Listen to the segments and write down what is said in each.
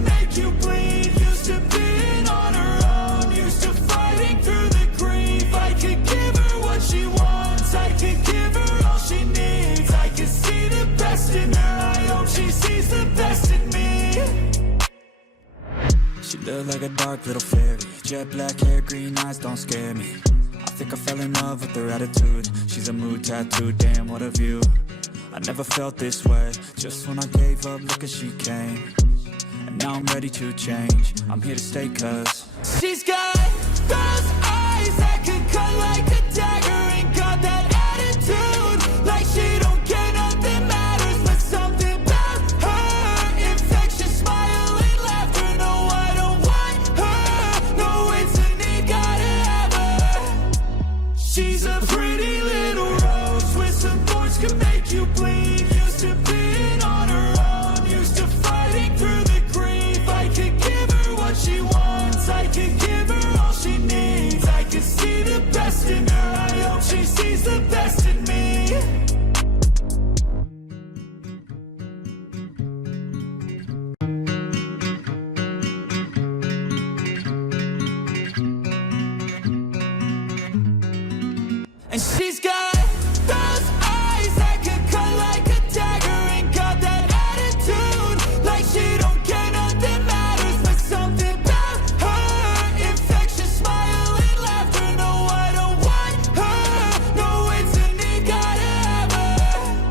can make you bleed. Used to being on her own, used to fighting through the grief. I could give her what she wants, I could give her all she needs. I could see the best in her, I hope she sees the best in me. She looked like a dark little fairy, jet black hair, green eyes, don't scare me. I think I fell in love with her attitude. She's a mood tattoo, damn what a view. I never felt this way, just when I gave up, look as she came. And now I'm ready to change, I'm here to stay cause she's got those eyes that could cut like a dagger. And got that attitude, like she don't care, nothing matters. But something about her, infectious smile and laughter. No, I don't want her, no, it's a need, gotta have her. She's a pretty little rose with some thorns, can make you bleed. Used to being on her own, used to fighting through the grief. I could give her what she wants, I could give her all she needs. I could see the best in her, I hope she sees the best in me. And she's got those eyes that could cut like a dagger. And got that attitude, like she don't care, nothing matters. But something about her, infectious smile and laughter. No, I don't want her, no, it's a need, gotta have her.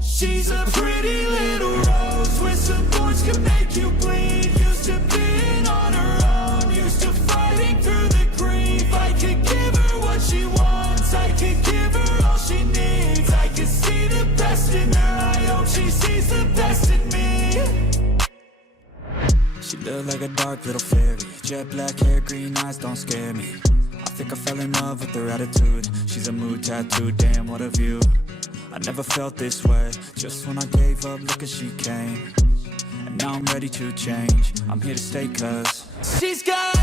She's a pretty little rose with some thorns, can make you bleed. Used to being on her own, used to fighting through the grief. I could give her what she wants, I could give her all she needs. I could see the best in her, I hope she sees the best in me. She looked like a dark little fairy, jet black hair, green eyes, don't scare me. I think I fell in love with her attitude. She's a mood tattoo, damn what a view. I never felt this way, just when I gave up, look as she came. And now I'm ready to change, I'm here to stay cause she's got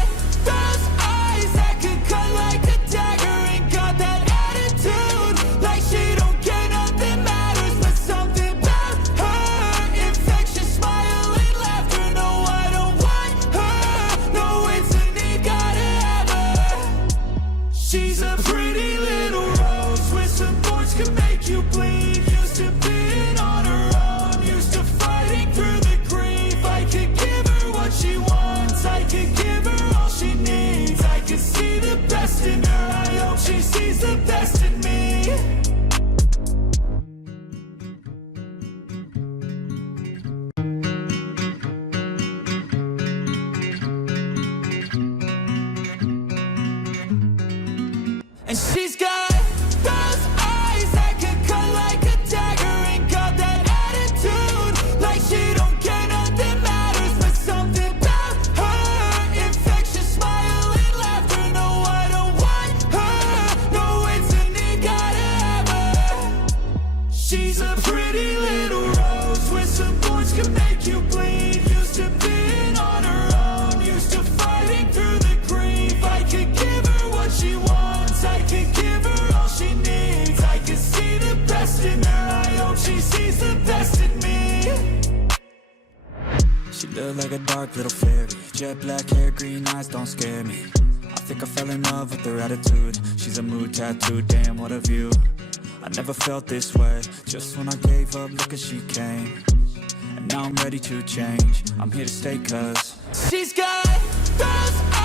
those eyes that could cut like a dagger. And got that attitude, like she don't care, nothing matters. But something about her, infectious smile and laughter. No, I don't want her, no, it's a need, gotta have her. She's a pretty little rose with some thorns, can make you bleed. Used to being on her own, used to fighting through the grief. I could give her what she wants, I could give her all she needs. I could see the best in her, I hope she sees the best in me. And she's got those eyes that could cut like a dagger. And got that attitude, like she don't care, nothing matters. But something about her, infectious smile and laughter. No, I don't want her, no, it's a need, gotta have her. She's a pretty little rose with some thorns, can make you bleed. Used to being on her own, used to fighting through the grief. I could give her what she wants, I could give her all she needs. I could see the best in her, I hope she sees the best in me. She looked like a dark little fairy, jet black hair, green eyes, don't scare me. I think I fell in love with her attitude. She's a mood tattoo, damn what a view. I never felt this way, just when I gave up, look as she came. And now I'm ready to change, I'm here to stay cause she's got those eyes